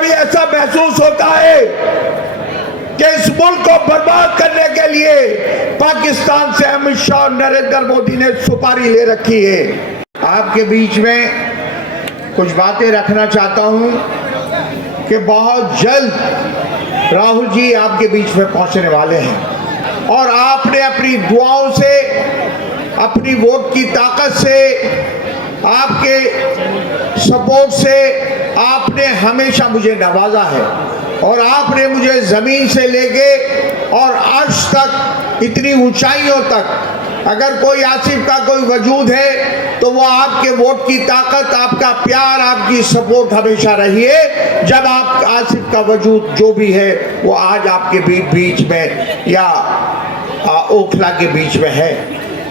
कभी ऐसा महसूस होता है कि इस मुल्क को बर्बाद करने के लिए पाकिस्तान से अमित शाह और नरेंद्र मोदी ने सुपारी ले रखी है। आपके बीच में कुछ बातें रखना चाहता हूं कि बहुत जल्द राहुल जी आपके बीच में पहुंचने वाले हैं और आपने अपनी दुआओं से, अपनी वोट की ताकत से, आपके सपोर्ट से आपने हमेशा मुझे नवाजा है और आपने मुझे ज़मीन से लेके और अर्श तक, इतनी ऊंचाइयों तक, अगर कोई आसिफ का कोई वजूद है तो वो आपके वोट की ताकत, आपका प्यार, आपकी सपोर्ट हमेशा रही है। जब आप आसिफ का वजूद जो भी है वो आज आपके बीच में या ओखला के बीच में है।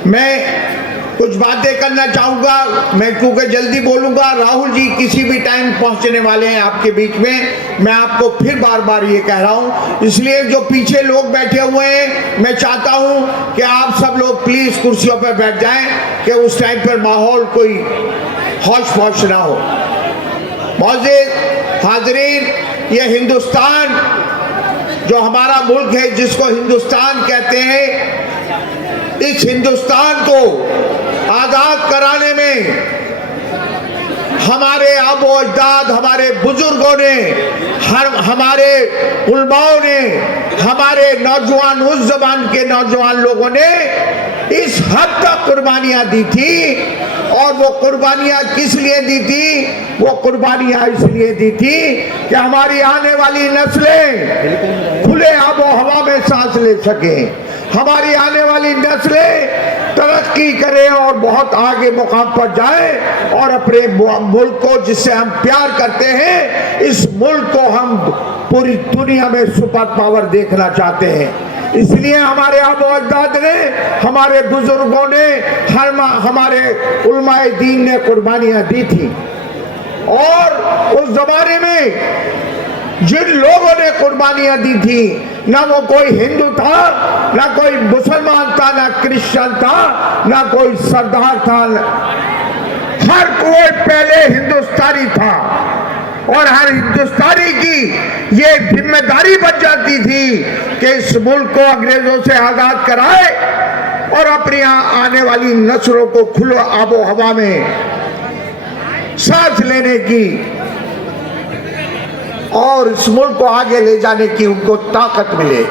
मैं कुछ बातें करना चाहूँगा, मैं क्योंकि जल्दी बोलूँगा। राहुल जी किसी भी टाइम पहुँचने वाले हैं आपके बीच में। मैं आपको फिर बार बार ये कह रहा हूँ, इसलिए जो पीछे लोग बैठे हुए हैं, मैं चाहता हूँ कि आप सब लोग प्लीज़ कुर्सियों पर बैठ जाएं कि उस टाइम पर माहौल कोई हौश पौश ना हो। मौजूद हाजरीन, ये हिंदुस्तान जो हमारा मुल्क है, जिसको हिंदुस्तान कहते हैं, इस हिंदुस्तान को आजाद कराने में हमारे आबो अजदाद, हमारे बुजुर्गों ने, हमारे उलमाओं ने, हमारे नौजवान, उस जमाने के नौजवान लोगों ने इस हद तक कुर्बानियां दी थी। और वो कुर्बानियां किस लिए दी थी? वो कुर्बानियां इसलिए दी थी कि हमारी आने वाली नस्लें खुले आबो हवा में सांस ले सकें, हमारी आने वाली नस्लें तरक्की करें और बहुत आगे मुकाम पर जाएं और अपने मुल्क को, जिससे हम प्यार करते हैं, इस मुल्क को हम पूरी दुनिया में सुपर पावर देखना चाहते हैं। इसलिए हमारे आबो अजदाद ने, हमारे बुजुर्गों ने, हमारे उलमाए दीन ने कुर्बानियां दी थी। और उस जमाने में जिन लोगों ने कुर्बानियां दी थी, ना वो कोई हिंदू था, ना कोई मुसलमान था, ना क्रिश्चियन था, ना कोई सरदार था, हर कोई पहले हिंदुस्तानी था। और हर हिंदुस्तानी की ये जिम्मेदारी बन जाती थी कि इस मुल्क को अंग्रेजों से आजाद कराए और अपनी आने वाली नस्लों को खुले आबो हवा में सांस लेने की और इस मुल्क को आगे ले जाने की उनको ताकत मिले।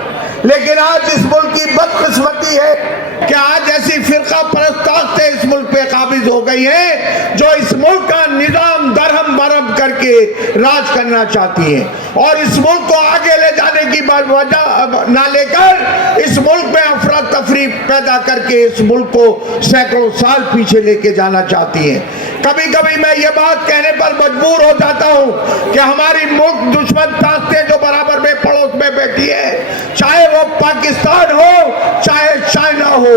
लेकिन आज इस मुल्क की बदकिस्मती है कि आज ऐसी फिरका परस्त ताकतें इस मुल्क पे काबिज हो गई हैं जो इस मुल्क का निजाम दरहम बरहम करके राज करना चाहती हैं और इस मुल्क को आगे ले जाने की वजह ना लेकर इस मुल्क में अफरा तफरी पैदा करके इस मुल्क को सैकड़ों साल पीछे लेके जाना चाहती हैं। कभी कभी मैं ये बात कहने पर मजबूर हो जाता हूँ कि हमारी मुल्क दुश्मन ताकतें जो बराबर में पड़ोस में बैठी है, चाहे वो पाकिस्तान हो, चाहे चाइना हो,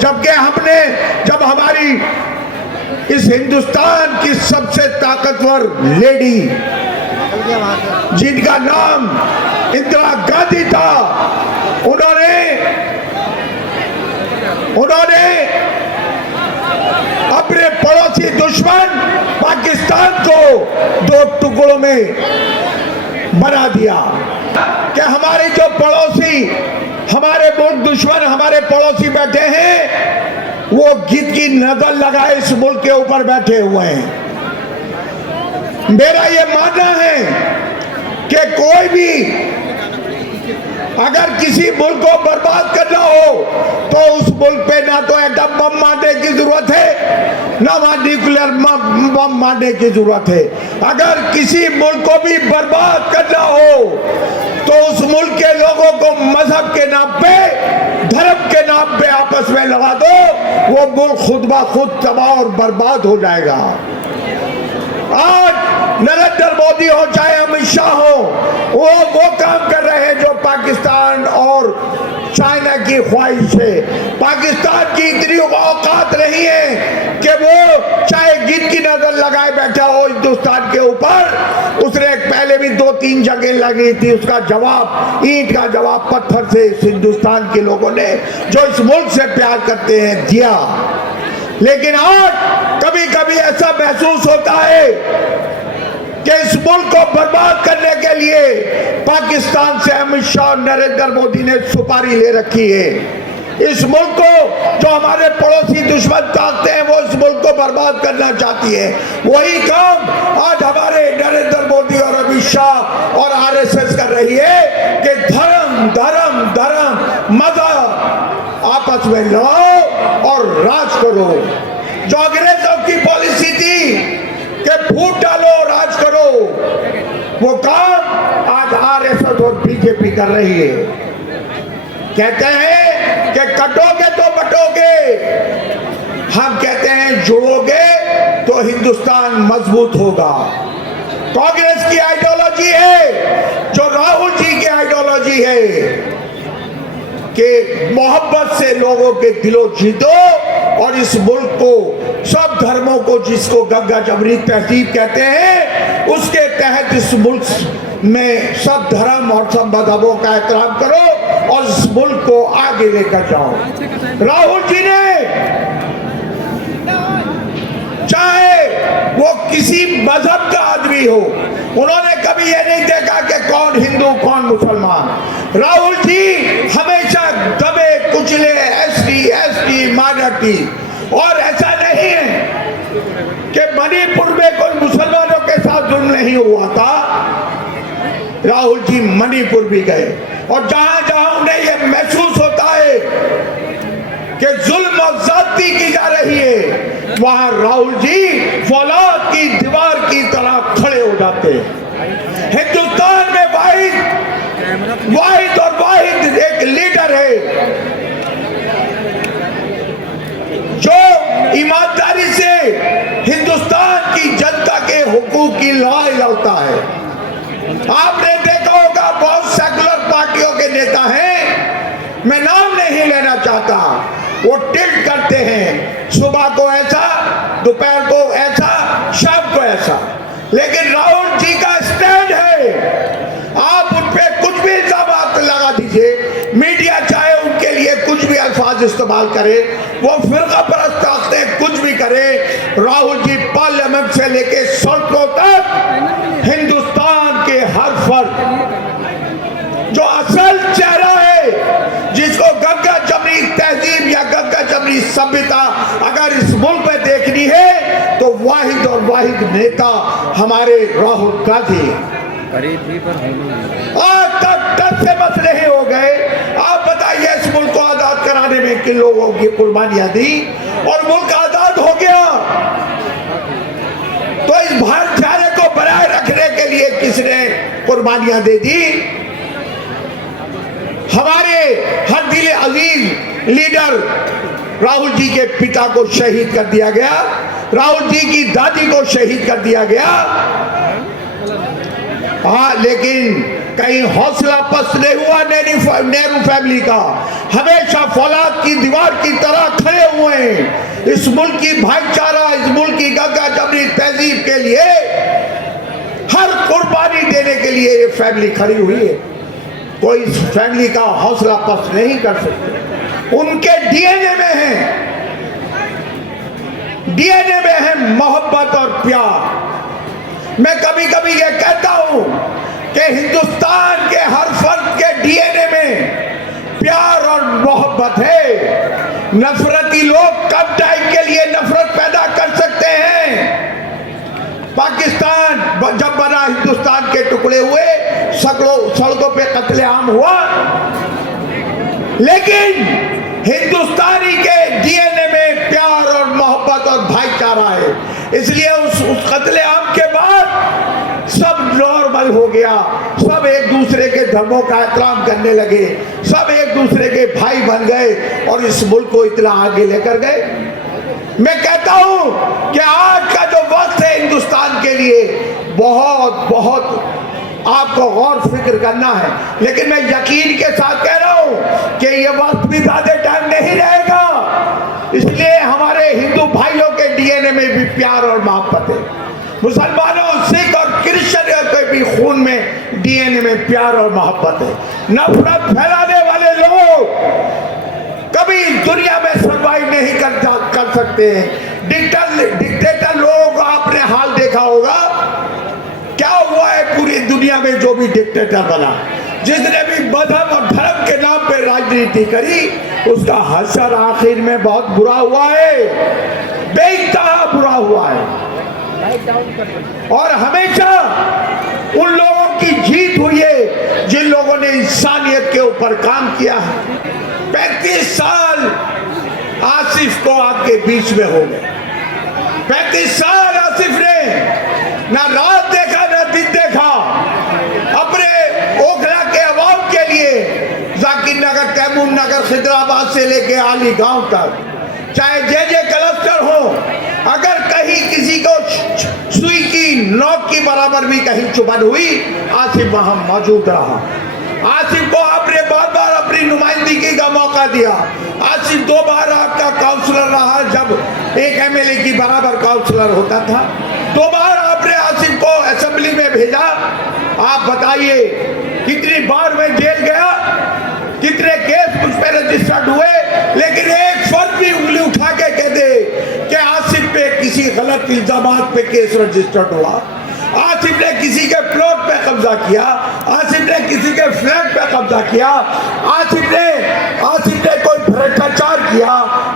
जब हमारी इस हिंदुस्तान की सबसे ताकतवर लेडी, जिनका नाम इंदिरा गांधी था, उन्होंने अपने पड़ोसी दुश्मन पाकिस्तान को दो टुकड़ों में बना दिया कि हमारे जो पड़ोसी, हमारे मुल्क दुश्मन, हमारे पड़ोसी बैठे हैं, वो गिद्ध की नजर लगाए इस मुल्क के ऊपर बैठे हुए हैं। मेरा ये मानना है कि कोई भी अगर किसी मुल्क को बर्बाद करना हो तो उस मुल्क पे ना तो एटम बम मारने की जरूरत है, ना वहां न्यूक्लियर बम मारने की जरूरत है। अगर किसी मुल्क को भी बर्बाद करना हो तो उस मुल्क के लोगों को मजहब के नाम पे, धर्म के नाम पे आपस में लगा दो, वो मुल्क खुद ब खुद तबाह और बर्बाद हो जाएगा। आज नरेंद्र मोदी हो चाहे अमित शाह हो, वो काम कर रहे हैं जो पाकिस्तान और चाइना की ख्वाहिश है। पाकिस्तान की इतनी औकात नहीं है कि वो चाहे गिद्ध की नजर लगाए बैठा हो हिंदुस्तान के ऊपर। उसने पहले भी 2-3 जगह लगी थी, उसका जवाब, ईंट का जवाब पत्थर से इस हिंदुस्तान के लोगों ने जो इस मुल्क से प्यार करते हैं दिया। लेकिन आज कभी कभी ऐसा महसूस होता है कि इस मुल्क को बर्बाद करने के लिए पाकिस्तान से अमित शाह और नरेंद्र मोदी ने सुपारी ले रखी है। इस मुल्क को जो हमारे पड़ोसी दुश्मन ताकते हैं वो इस मुल्क को बर्बाद करना चाहती है। वही काम आज हमारे नरेंद्र मोदी और अमित शाह और आरएसएस कर रही है कि धर्म धर्म धर्म मजहब आपस में लड़ो और राज करो। जो अंग्रेजों की पॉलिसी थी कि फूट डालो राज करो, वो काम आज आरएसएस और बीजेपी कर रही है। कहते हैं कि कटोगे तो बटोगे, हम कहते हैं जुड़ोगे तो हिंदुस्तान मजबूत होगा। कांग्रेस की आइडियोलॉजी है, जो राहुल जी की आइडियोलॉजी है कि मोहब्बत से लोगों के दिलों जीतो और इस मुल्क को सब धर्मों को, जिसको गंगा जमनी तहजीब कहते हैं, उसके तहत इस मुल्क में सब धर्म और सब मजहबों का एहतराम करो और इस मुल्क को आगे लेकर जाओ। राहुल जी ने चाहे वो किसी मजहब का आदमी हो, उन्होंने कभी ये नहीं देखा कि कौन हिंदू कौन मुसलमान। राहुल जी हमेशा दबे कुचले एसटी माइनॉरिटी, और ऐसा नहीं है कि मणिपुर में कोई मुसलमानों के साथ जुल्म नहीं हुआ था। राहुल जी मणिपुर भी गए और जहां जहां उन्हें यह महसूस होता है कि जुल्म और ज्यादती की जा रही है, वहां राहुल जी फौलाद की दीवार की तरह खड़े हो जाते हैं। हिंदुस्तान में वाहिद एक लीडर है जो ईमानदारी से हिंदुस्तान की जनता के हुकूक की लड़ाई लड़ता है। आपने देखा होगा बहुत सेकुलर पार्टियों के नेता हैं, मैं नाम नहीं लेना चाहता, वो टिल्ट करते हैं, सुबह को ऐसा, दोपहर को ऐसा, शाम को ऐसा। लेकिन राहुल जी का स्टैंड है, आप उन पे कुछ भी इल्जाम लगा दीजिए, मीडिया चाहे उनके लिए कुछ भी अल्फाज इस्तेमाल करे, वो फिरका परस्त ताकते कुछ भी करे, राहुल जी पार्लियामेंट से लेके सड़कों तक हिंदुस्तान के हर फर्द जो असल चेहरा है, जिसको गंगा जमनी तहजीब या गंगा जमनी सभ्यता अगर इस मुल्क में देखनी है तो वाहिद और वाहिद नेता हमारे राहुल गांधी। आज तक 10 से मसले ही हो गए। आप बताइए इस मुल्क को आजाद कराने में किन लोगों की कुर्बानियां दी और मुल्क आजाद हो गया, तो इस भाईचारे को बनाए रखने के लिए किसने कुर्बानियां दे दी? हमारे हर दिल अजीज लीडर राहुल जी के पिता को शहीद कर दिया गया, राहुल जी की दादी को शहीद कर दिया गया। हाँ, लेकिन कहीं हौसला पस्त नहीं हुआ नेहरू फैमिली का, हमेशा फौलाद की दीवार की तरह खड़े हुए हैं। इस मुल्क की भाईचारा, इस मुल्क की गंगा जमनी तहजीब के लिए हर कुर्बानी देने के लिए ये फैमिली खड़ी हुई है। कोई इस फैमिली का हौसला पस्त नहीं कर सकते। उनके डीएनए में है, डीएनए में है मोहब्बत और प्यार। मैं कभी कभी ये कहता हूं कि हिंदुस्तान के हर फर्द के डीएनए में प्यार और मोहब्बत है। नफरती लोग कब टाइम के लिए नफरत पैदा कर सकते हैं? पाकिस्तान जब बना, हिंदुस्तान के टुकड़े हुए, सड़कों पे कत्लेआम हुआ, लेकिन हिंदुस्तानी के डीएनए में प्यार और मोहब्बत और भाईचारा है। इसलिए उस कत्लेआम के बाद सब नॉर्मल हो गया, सब एक दूसरे के धर्मों का एहतराम करने लगे, सब एक दूसरे के भाई बन गए और इस मुल्क को इतना आगे लेकर गए। मैं कहता हूं कि आज का जो वक्त है हिंदुस्तान के लिए बहुत बहुत आपको गौर फिक्र करना है। लेकिन मैं यकीन के साथ कह रहा हूं कि ये वक्त भी ज्यादा टाइम नहीं रहेगा। इसलिए हमारे हिंदू भाइयों के डीएनए में भी प्यार और मोहब्बत है। मुसलमानों, सिख और क्रिश्चियनों के भी खून में, डीएनए में प्यार और मोहब्बत है। नफरत फैलाने वाले लोग कभी दुनिया में सर्वाइव नहीं कर सकते हैं। डिक्टेटर लोगों को आपने हाल देखा होगा, ये दुनिया में जो भी डिक्टेटर बना, जिसने भी मजहब और धर्म के नाम पे राजनीति करी, उसका हश्र आखिर में बहुत बुरा हुआ है, बेइंतहा बुरा हुआ है। और हमेशा उन लोगों की जीत हुई है जिन लोगों ने इंसानियत के ऊपर काम किया है। 35 साल आसिफ को आपके बीच में हो गए। 35 साल आसिफ ने ना रात देखा ना दिन देखा, अपने ओखला के अवाम के लिए जाकिर नगर, तैमूर नगर, खिदराबाद से लेके आली गांव तक, चाहे जे क्लस्टर हो, अगर कहीं किसी को सुई की नोक की बराबर भी कहीं चुभन हुई, आसिफ वहां मौजूद रहा। आसिफ को आपने बार बार अपनी नुमाइंदगी का मौका दिया। आसिफ 2 बार आपका काउंसलर रहा, जब एक एमएलए की बराबर काउंसलर होता था। 2 बार आपने आसिफ को असेंबली में भेजा। आप बताइए कितनी बार मैं जेल गया, कितने केस मुझ पे रजिस्टर्ड हुए, लेकिन एक फर्द भी उंगली उठा के कह दे कि आसिफ पे किसी गलत इल्जामात पे केस रजिस्टर्ड हुआ, आसिफ ने किसी के प्लॉट पे कब्जा किया, आसिफ ने किसी के फ्लैट पे कब्जा किया, आसिफ ने कोई भ्रष्टाचार किया,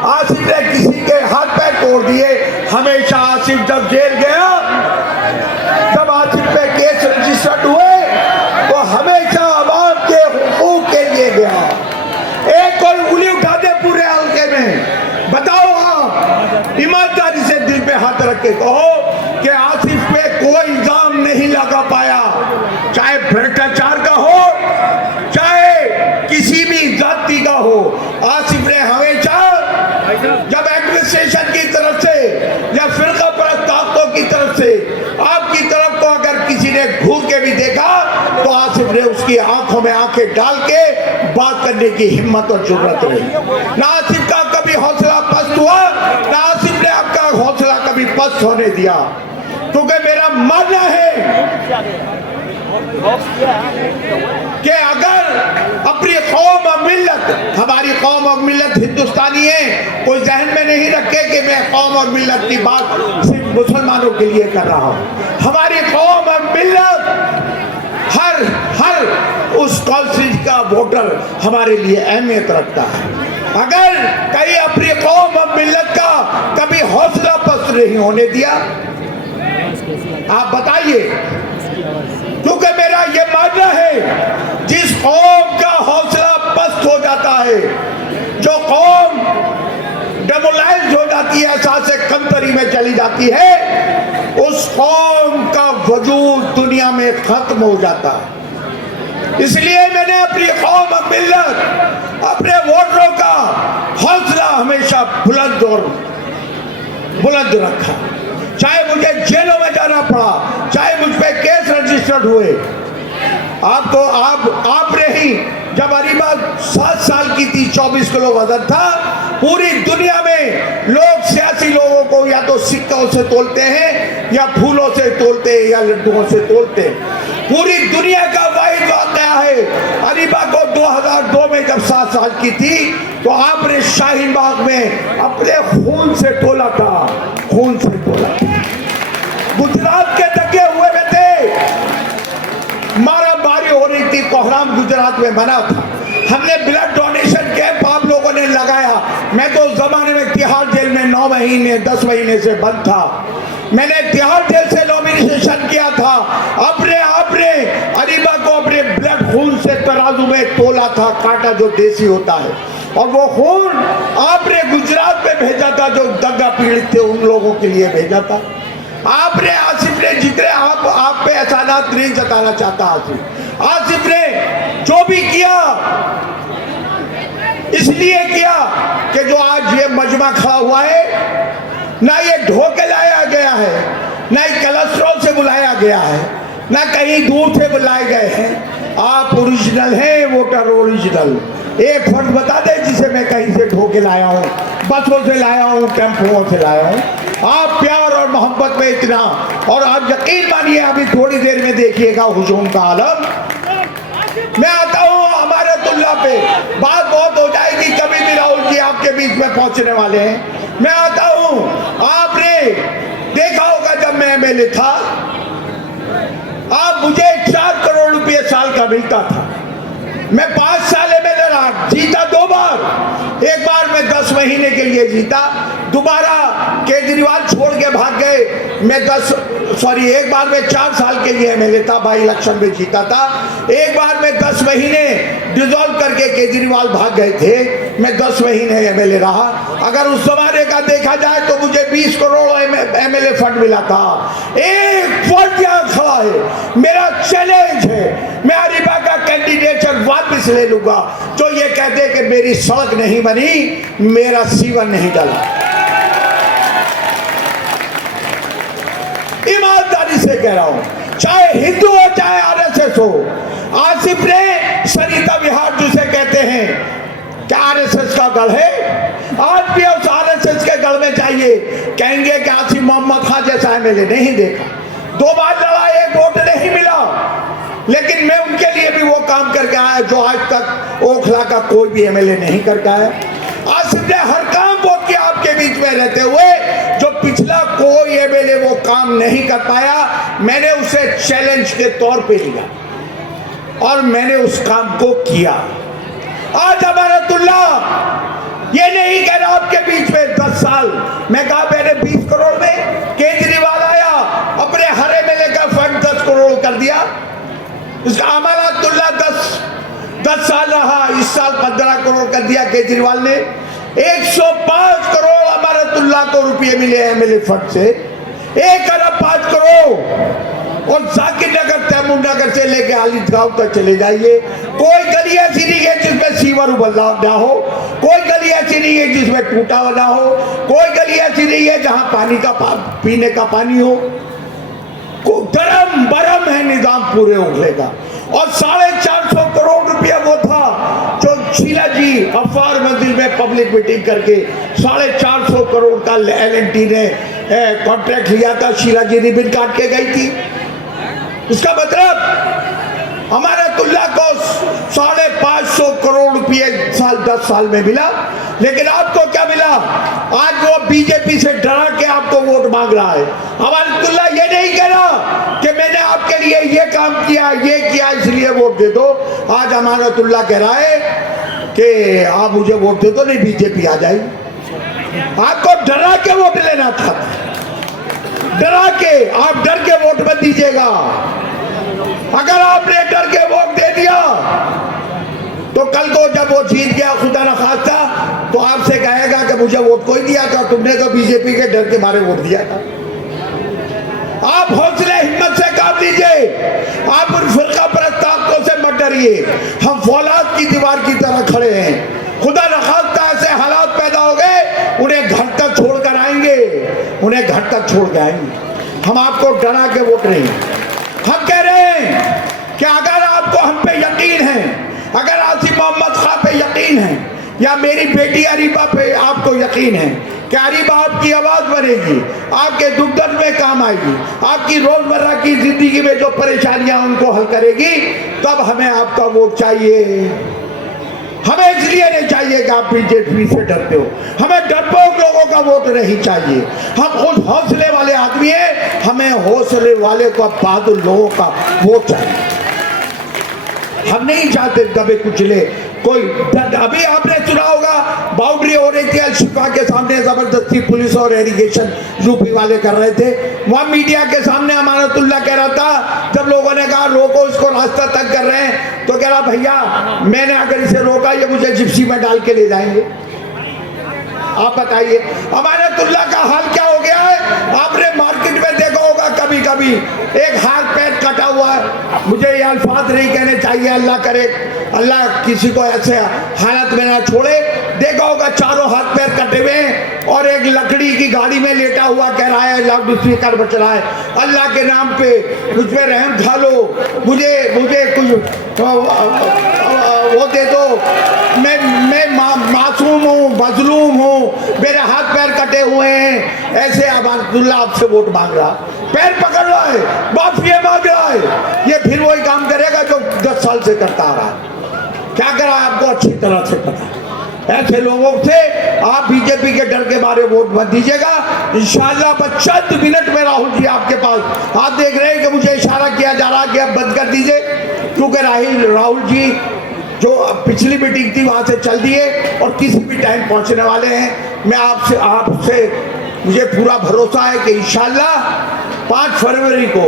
आसिफ ने किसी के हाथ पैर तोड़ दिए। हमेशा आसिफ जब जेल गया, जब आसिफ पे केस रजिस्टर्ड हुए, तो हमेशा अवाम के हुकूक के लिए गया। एक कोई उंगली उठा दे पूरे हल्के में, बताओ आप ईमानदारी से दिल पे हाथ रख के कहो कि आसिफ पे कोई इल्जाम नहीं लगा पाया, चाहे भ्रष्टाचार का हो, चाहे किसी भी जाति का हो। आसिफ ने हमेशा, जब एडमिनिस्ट्रेशन की तरफ से या फिरका परस्त ताकतों की तरफ से आपकी तरफ को अगर किसी ने घूर के भी देखा, तो आसिफ ने उसकी आंखों में आंखें डाल के बात करने की हिम्मत और जरूरत रही। ना आसिफ का कभी हौसला पस्त हुआ, ना आसिफ ने आपका हौसला कभी पस्त होने दिया, क्योंकि मेरा मानना है कि अगर अपनी कौम और मिल्लत, हमारी कौम और मिल्लत हिंदुस्तानी है, कोई जहन में नहीं रखे कि मैं कौम और मिल्लत की बात सिर्फ मुसलमानों के लिए कर रहा हूं। हमारी कौम और मिल्लत, हर उस कौंसिल का वोटर हमारे लिए अहमियत रखता है। अगर कहीं अपनी कौम और मिल्लत का कभी हौसला पस्त नहीं होने दिया, आप बताइए, क्योंकि मेरा ये मानना है जिस कौम का हौसला पस्त हो जाता है, जो कौम डेमोलाइज हो जाती है, एहसास कमतरी में चली जाती है, उस कौम का वजूद दुनिया में खत्म हो जाता है। इसलिए मैंने अपनी कौम और मिल्लत, अपने वोटरों का हौसला हमेशा बुलंद रखा। चाहे मुझे जेलों में जाना पड़ा, चाहे मुझ पे केस रजिस्टर्ड हुए। आपने ही, जब अरीबा 7 साल की थी, 24 किलो वजन था, पूरी दुनिया में लोग सियासी लोगों को या तो सिक्कों से तोलते हैं, या फूलों से तोलते हैं, या लड्डुओं से तोलते हैं। पूरी दुनिया का वाहिद वाकया है, अरीबा को 2002 में जब 7 साल की थी, तो आपने शाहीन बाग में अपने खून से तोला था, खून से तोला। गुजरात के धके हुए थे, मारामारी हो रही थी, कोहराम गुजरात में बना था। हमने ब्लड डोनेशन कैंप आप लोगों ने लगाया। मैं तो उस जमाने में तिहाड़ जेल में 9 महीने 10 महीने से बंद था। मैंने तिहाड़ जेल से नॉमिनेशन किया था। आपने अरीबा को अपने ब्लड खून से तराजू में तोला था, काटा जो देसी होता है, और वो खून आपने गुजरात में भेजा था, जो दंगा पीड़ित थे उन लोगों के लिए भेजा था। आपने, आसिफ ने, जितने आप पे एहसानात नहीं जताना चाहता, आसिफ ने जो भी किया इसलिए किया कि जो आज ये मजमा खड़ा हुआ है, ना ये ढोके लाया गया है, ना ही कोलेस्ट्रॉल से बुलाया गया है, ना कहीं दूर से बुलाए गए हैं। आप ओरिजिनल हैं, वोटर ओरिजिनल। एक फर्ज बता दे जिसे मैं कहीं से ढोके लाया हूँ, बसों से लाया हूँ, टेम्पुओं से लाया हूँ। आप प्यार और मोहब्बत में इतना, और आप यकीन मानिए अभी थोड़ी देर में देखिएगा हुजूम का आलम। मैं आता हूँ हमारे तुल्ला पे, बात बहुत हो जाएगी, कभी भी राहुल जी आपके बीच में पहुंचने वाले हैं। मैं आता हूँ, आपने देखा होगा जब मैं एमएलए था, अब मुझे 4 करोड़ रुपये साल का मिलता था। मैं 5 साल में लड़ा, जीता 2 बार। एक बार मैं 10 महीने के लिए जीता, दोबारा केजरीवाल छोड़ के भाग गए। मैं एक बार मैं 4 साल के लिए एमएलए था, बाई इलेक्शन में जीता था। एक बार मैं 10 महीने डिसॉल्व करके केजरीवाल भाग गए थे, मैं 10 महीने एमएलए रहा। अगर उस जमाने का देखा जाए तो मुझे 20 करोड़ एमएलए फंड मिला था। एक फंड यहाँ खड़ा है, मेरा चैलेंज है, मैं हरीबा का कैंडिडेचर वापस ले लूंगा। जो ये कहते कि मेरी सड़क नहीं बनी, मेरा सीवन नहीं डला। ईमानदारी से कह रहा हूं, चाहे हिंदू हो चाहे आरएसएस हो। आसिफ ने सरिता विहार जिसे कहते हैं क्या आरएसएस का गढ़ है, आज भी उस आरएसएस के गढ़ में चाहिए। कहेंगे कि आसिफ मोहम्मद खान जैसा एमएलए नहीं देखा, 2 बार लड़ा, 1 वोट नहीं मिला, लेकिन मैं उनके लिए भी वो काम करके आया जो आज तक ओखला का कोई भी एमएलए नहीं करके आया। आसिफ ने हर काम वो किया आपके बीच में रहते हुए, जो पिछला कोई एमएलए वो काम नहीं कर पाया। मैंने उसे चैलेंज के तौर पे लिया और मैंने उस काम को किया। आज अमानतुल्लाह ये नहीं कह रहा आपके बीच में 10 साल मैं कहा मैंने 20 करोड़ में, केजरीवाल आया अपने हर एमएलए का फंड 10 करोड़ कर दिया। उसका अमानतुल्लाह 10 साल रहा, इस साल 15 करोड़ कर दिया केजरीवाल ने। 105 करोड़ अमानतुल्लाह को रुपये मिले एमएलए फंड से, 1 अरब 5 करोड़। और जाकिर नगर तैमूर नगर से लेके आलिद गांव तक चले जाइए, कोई गली ऐसी नहीं है जिसमें सीवर उबला ना हो, कोई गली ऐसी नहीं है जिसमें टूटा हुआ ना हो, कोई गली ऐसी नहीं है जहां पानी का पीने का पानी हो। गरम बरम है निजाम पूरे ओखले का। और 450 करोड़ रुपया वो था जो शीला जी अफवार मंदिर में पब्लिक मीटिंग करके 450 करोड़ का एलएनटी ने कॉन्ट्रैक्ट लिया था, शीला जी रिबन काट के गई थी। इसका मतलब अमानतुल्लाह को 550 करोड़ रुपये 10 साल में मिला, लेकिन आपको क्या मिला? आज वो बीजेपी से डरा के आपको वोट मांग रहा है। अमानतुल्लाह ये नहीं कह रहा कि मैंने आपके लिए ये काम किया, ये किया, इसलिए वोट दे दो। आज अमानतुल्लाह कह रहा है कि आप मुझे वोट दे दो, नहीं बीजेपी आ जाएगी। आपको डरा के वोट लेना था, डरा के। आप डर के वोट मत दीजिएगा। अगर आपने डर के वोट दे दिया तो कल को जब वो जीत गया खुदा न खास्ता तो आपसे कहेगा कि मुझे वोट कोई दिया था, तुमने तो बीजेपी के डर के मारे वोट दिया था। आप हौसले हिम्मत से काम लीजिए, आप उन फिरका परस्त ताकतों से मत डरिए। हम फौलाद की दीवार की तरह खड़े हैं। खुदा न खास्ता ऐसे हालात पैदा हो गए, उन्हें घर तक छोड़कर आएंगे, उन्हें घर तक छोड़ के आएंगे। हम आपको डरा के वोट नहीं, हम कह रहे हैं कि अगर आपको हम पे यकीन है, अगर आसिफ मोहम्मद खान पे यकीन है, या मेरी बेटी अरीबा पे आपको यकीन है कि अरीबा आपकी आवाज बनेगी, आपके दुख दर्द में काम आएगी, आपकी रोजमर्रा की जिंदगी में जो परेशानियां उनको हल करेगी, तब हमें आपका वोट चाहिए। हमें इसलिए नहीं चाहिए कि आप बीजेपी से डरते हो, हमें डरपोक लोगों का वोट नहीं चाहिए। हम उस हौसले वाले आदमी हैं, हमें हौसले वाले को बहादुर लोगों का वोट चाहिए। हम नहीं चाहते दबे कुचले कोई। अभी आपने सुना होगा बाउंड्री हो रही थी अलशिफा के सामने, जबरदस्ती पुलिस और इरिगेशन यूपी वाले कर रहे थे। वहां मीडिया के सामने अमानतुल्लाह कह रहा था, जब लोगों ने कहा रोको इसको, रास्ता तक कर रहे हैं, तो कह रहा भैया मैंने अगर इसे रोका ये मुझे जिप्सी में डाल के ले जाएंगे। आप बताइए अमानतुल्लाह का हाल क्या हो गया है? आपने मार्केट में देखा होगा कभी कभी एक हाथ पैर कटा हुआ है। मुझे ये अल्फाज नहीं कहने चाहिए, अल्लाह करे अल्लाह किसी को ऐसे हालत में ना छोड़े। देखा होगा चारों हाथ पैर कटे हुए और एक लकड़ी की गाड़ी में लेटा हुआ कह रहा है लाउड स्पीकर बच रहा है, अल्लाह के नाम पे मुझ पे रहम खा लो, मुझे कुछ वो दे दो, मैं मासूम हूँ, मजलूम हूँ, मेरे हाथ पैर कटे हुए हैं। ऐसे अमानतुल्लाह आपसे वोट मांग रहा, पैर पकड़ रहा है, माफी मांग रहा है। ये फिर वही काम करेगा जो 10 साल से करता आ रहा है। क्या करा आपको अच्छी तरह से पता। ऐसे लोगों से आप बीजेपी के डर के मारे वोट मत दीजिएगा। इंशाअल्लाह बस चंद मिनट में राहुल जी आपके पास। आप देख रहे हैं कि मुझे इशारा किया जा रहा है कि आप बंद कर दीजिए, क्योंकि राहुल जी जो पिछली मीटिंग थी वहां से चल दिए और किसी भी टाइम पहुंचने वाले हैं। मैं आपसे मुझे पूरा भरोसा है कि इंशाअल्लाह 5 फरवरी को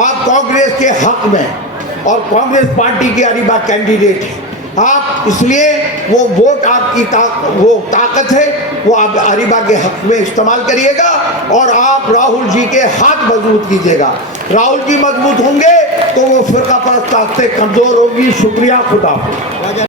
आप कांग्रेस के हक में, और कांग्रेस पार्टी के अरीबा कैंडिडेट हैं आप, इसलिए वो वोट आपकी वो ताकत है, वो आप अरीबा के हक में इस्तेमाल करिएगा और आप राहुल जी के हाथ मजबूत कीजिएगा। राहुल जी मजबूत होंगे तो वो फिरका परस्त ताकतें कमजोर होगी। शुक्रिया, खुदा।